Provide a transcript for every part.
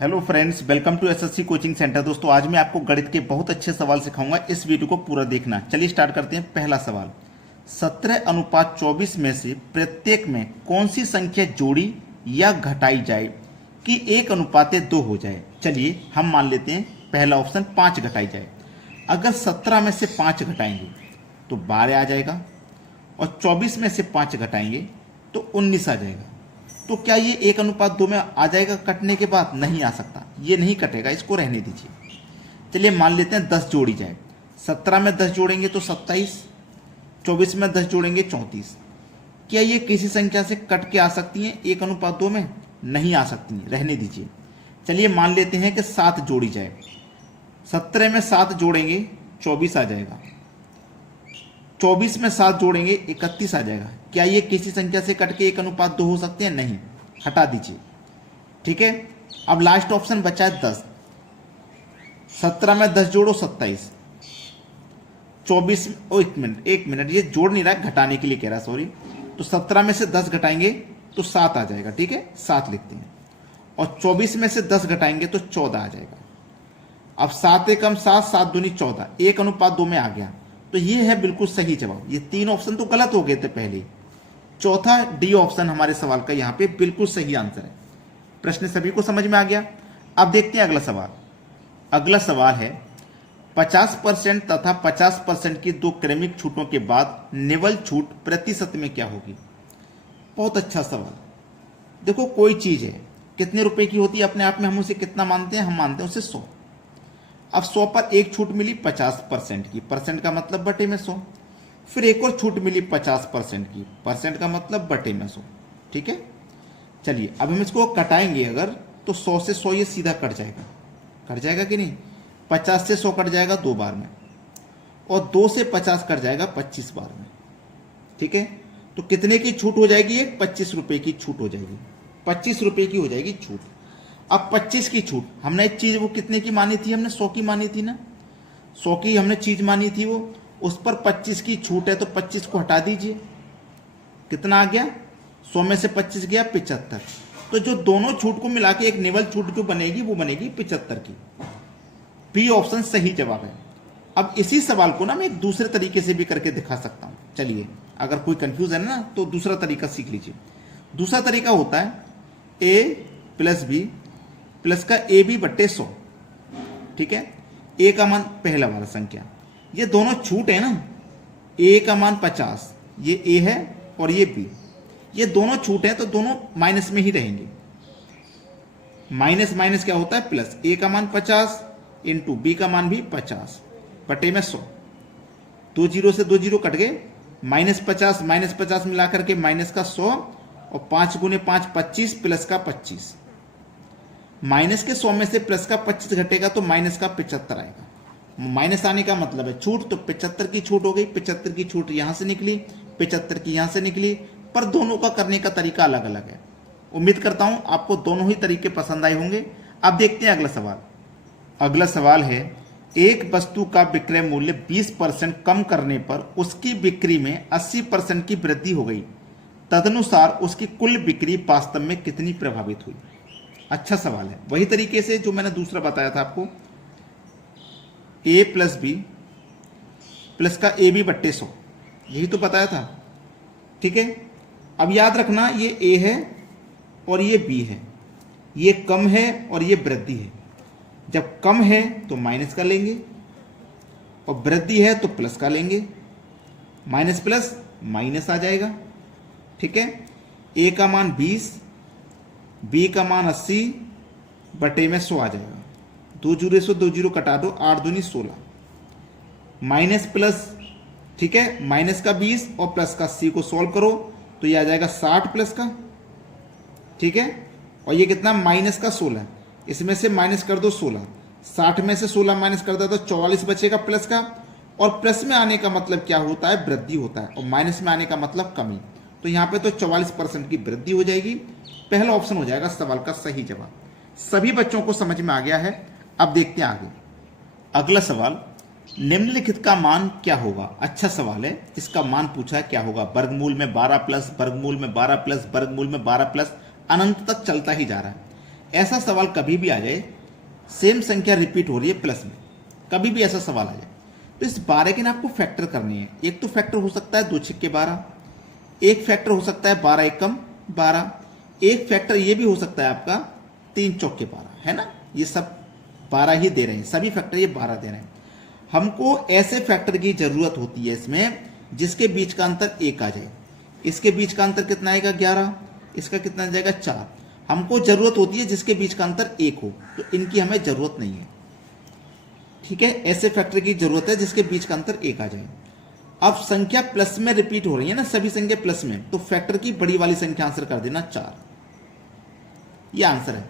Hello friends, welcome to SSC coaching centre. दोस्तों, आज मैं आपको गणित के बहुत अच्छे सवाल सिखाऊंगा। इस वीडियो को पूरा देखना। चलिए स्टार्ट करते हैं। पहला सवाल, 17:24 में से प्रत्येक में कौन सी संख्या जोड़ी या घटाई जाए कि 1:2 हो जाए। चलिए हम मान लेते हैं पहला ऑप्शन 5 घटाई जाए। अगर 17 में से 5 घटाएंगे तो 12 आ जाएगा और 24 में से 5 घटाएंगे तो 19 आ जाएगा। तो क्या ये 1:2 में आ जाएगा कटने के बाद? नहीं आ सकता, ये नहीं कटेगा, इसको रहने दीजिए। चलिए मान लेते हैं 10 जोड़ी जाए। 17 में 10 जोड़ेंगे तो 27, 24 में 10 जोड़ेंगे 34। क्या ये किसी संख्या से कट के आ सकती हैं 1:2 में? नहीं आ सकती हैं, रहने दीजिए। चलिए मान लेते हैं कि 7 जोड़ी जाए। 17 में 7 जोड़ेंगे 24 आ जाएगा, 24 में 7 जोड़ेंगे 31 आ जाएगा। क्या ये किसी संख्या से कट के 1:2 हो सकते हैं? नहीं, हटा दीजिए। ठीक है, अब लास्ट ऑप्शन बचा है 10। 17 में 10 जोड़ो 27, 24 एक मिनट, ये जोड़ नहीं रहा, घटाने के लिए कह रहा, सॉरी। तो 17 में से 10 घटाएंगे तो 7 आ जाएगा। ठीक है, 7 लिखते हैं। और 24 में से 10 घटाएंगे तो 14 आ जाएगा। अब 7 एकम 7, 7 दूनी 14, 1:2 में आ गया। तो ये है बिल्कुल सही जवाब। ये 3 ऑप्शन तो गलत हो गए थे पहले। चौथा डी ऑप्शन हमारे सवाल का यहाँ पे बिल्कुल सही आंसर है। प्रश्न सभी को समझ में आ गया। अब देखते हैं अगला सवाल। अगला सवाल है 50% तथा 50% की दो क्रमिक छूटों के बाद निवल छूट प्रतिशत में क्या होगी। बहुत अच्छा सवाल। देखो, कोई चीज है, कितने रुपए की होती है अपने आप में, हम उसे कितना मानते हैं? हम मानते हैं उसे 100। अब 100 पर एक छूट मिली 50% की, परसेंट का मतलब बटे में 100। फिर एक और छूट मिली 50% की, परसेंट का मतलब बटे में 100। ठीक है, चलिए अब हम इसको कटाएंगे अगर, तो 100 से 100 ये सीधा कट जाएगा। कट जाएगा कि नहीं? 50 से 100 कट जाएगा 2 बार में, और 2 से 50 कट जाएगा 25 बार में। ठीक है, तो कितने की छूट हो जाएगी? एक 25 रुपए की छूट हो जाएगी। 25 रुपए की हो जाएगी छूट। अब 25 की छूट, हमने एक चीज वो कितने की मानी थी? हमने 100 की मानी थी ना। 100 की हमने चीज मानी थी, वो उस पर 25 की छूट है, तो 25 को हटा दीजिए। कितना आ गया? 100 में से 25 गया 75। तो जो दोनों छूट को मिला के एक निवल छूट जो बनेगी वो बनेगी 75 की। बी ऑप्शन सही जवाब है। अब इसी सवाल को ना मैं एक दूसरे तरीके से भी करके दिखा सकता हूं। चलिए, अगर कोई कंफ्यूज है ना तो दूसरा तरीका सीख लीजिए। दूसरा तरीका होता है a प्लस बी प्लस का AB बट्टे 100। ठीक है, a का मान पहला वाला संख्या, ये दोनों छूट है ना। a का मान 50, ये a है, और ये b, ये दोनों छूट है, तो दोनों माइनस में ही रहेंगे। माइनस माइनस क्या होता है? प्लस। a का मान 50 इंटू b का मान भी 50 बटे में 100। 2 जीरो से 2 जीरो कट गए, माइनस 50 मिलाकर के माइनस का 100, और 5 गुने 5 25 प्लस का 25। माइनस के 100 में से प्लस का 25 घटेगा तो माइनस का 75 आएगा। माइनस आने का मतलब है छूट, तो 75 की छूट हो गई। 75 की छूट यहां से निकली, 75 की यहां से निकली, पर दोनों का करने का तरीका अलग अलग है। उम्मीद करता हूं आपको दोनों ही तरीके पसंद आए होंगे। अब देखते हैं अगला सवाल। अगला सवाल है, एक वस्तु का विक्रय मूल्य 20% कम करने पर उसकी बिक्री में 80% की वृद्धि हो गई, तदनुसार उसकी कुल बिक्री वास्तव में कितनी प्रभावित हुई। अच्छा सवाल है, वही तरीके से जो मैंने दूसरा बताया था आपको, a प्लस बी प्लस का AB बट्टे 100, यही तो बताया था। ठीक है, अब याद रखना ये a है और ये b है, ये कम है और ये वृद्धि है। जब कम है तो माइनस का लेंगे, और वृद्धि है तो प्लस का लेंगे। माइनस प्लस माइनस आ जाएगा। ठीक है, a का मान 20, b का मान 80 बटे में 100 आ जाएगा। 2 जीरो से 2 जीरो कटा दो, 8 दूनी 16, माइनस प्लस। ठीक है, माइनस का 20 और प्लस का 80 को सॉल्व करो तो ये आ जाएगा 60 प्लस का। ठीक है, और ये कितना? माइनस का 16, इसमें से माइनस कर दो 16, 60 में से 16 माइनस कर दो तो 44 बचेगा प्लस का। और प्लस में आने का मतलब क्या होता है? वृद्धि होता है, और माइनस में आने का मतलब कमी। तो यहाँ पे तो 44% की वृद्धि हो जाएगी। पहला ऑप्शन हो जाएगा सवाल का सही जवाब। सभी बच्चों को समझ में आ गया है। अब देखते हैं आगे। अगला सवाल, निम्नलिखित का मान क्या होगा। अच्छा सवाल है, इसका मान पूछा है क्या होगा। वर्गमूल में 12 प्लस, वर्गमूल में 12 प्लस, वर्गमूल में 12 प्लस, अनंत तक चलता ही जा रहा है। ऐसा सवाल कभी भी आ जाए, सेम संख्या रिपीट हो रही है प्लस में, कभी भी ऐसा सवाल आ जाए तो इस 12 के ना आपको फैक्टर करने हैं। एक तो फैक्टर हो सकता है 2 छक्के 12, एक फैक्टर हो सकता है 12 एकम 12, एक फैक्टर ये भी हो सकता है आपका 3 चौके 12, है ना। ये सब 12 ही दे रहे हैं, सभी फैक्टर ये 12 दे रहे हैं। हमको ऐसे फैक्टर की जरूरत होती है इसमें जिसके बीच का अंतर 1 आ जाए। इसके बीच का अंतर कितना आएगा 11, इसका कितना आ जाएगा 4। हमको जरूरत होती है जिसके बीच का अंतर 1 हो, तो इनकी हमें जरूरत नहीं है, ठीक है। ऐसे फैक्टर की जरूरत है जिसके बीच का अंतर 1 आ जाए। अब संख्या प्लस में रिपीट हो रही है ना, सभी संख्या प्लस में, तो फैक्टर की बड़ी वाली संख्या आंसर कर देना 4, ये आंसर है।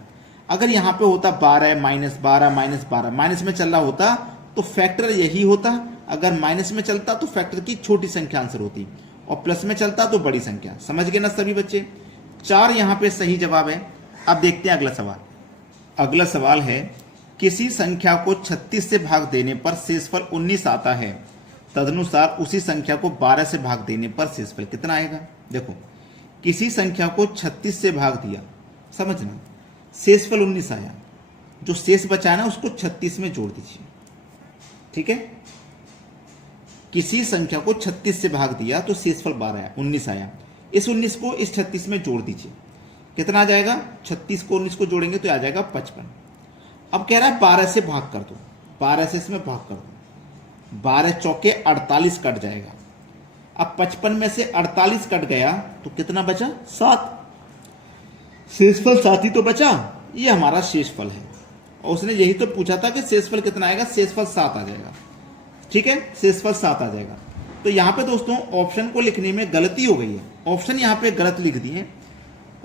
अगर यहां पे होता 12 -12 -12, माइनस में चल रहा होता तो फैक्टर यही होता, अगर माइनस में चलता तो फैक्टर की छोटी संख्या आंसर होती, और प्लस में चलता तो बड़ी संख्या। समझ गए ना सभी बच्चे। 4 यहां पे सही जवाब है। अब देखते हैं अगला सवाल। अगला सवाल है, किसी संख्या को 36 से भाग देने पर शेषफल 19 आता है, तदनुसार उसी संख्या को 12 से भाग देने पर शेषफल कितना आएगा। देखो, किसी संख्या को 36 से भाग दिया, समझना, शेषफल 19 आया, जो शेष बचा ना उसको 36 में जोड़ दीजिए, ठीक है। किसी संख्या को 36 से भाग दिया तो शेषफल 12 आया, 19 आया। इस 19 को इस 36 में जोड़ दीजिए, कितना आ जाएगा, 36 को 19 को जोड़ेंगे तो आ जाएगा 55। अब कह रहा है 12 से भाग कर दो, 12 से इसमें भाग कर दो, 12 चौके 48 कट जाएगा। अब 55 में से 48 कट गया तो कितना बचा, 7। शेषफल 7 ही तो बचा, ये हमारा शेषफल है। और उसने यही तो पूछा था कि शेषफल कितना आएगा, शेषफल 7 आ जाएगा, ठीक है, शेषफल 7 आ जाएगा। तो यहां पे दोस्तों ऑप्शन को लिखने में गलती हो गई है, ऑप्शन यहां पे गलत लिख दिए,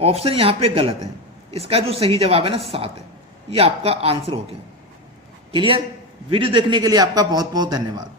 ऑप्शन यहां पे गलत है। इसका जो सही जवाब है ना 7 है, ये आपका आंसर हो गया। क्लियर। वीडियो देखने के लिए आपका बहुत बहुत धन्यवाद।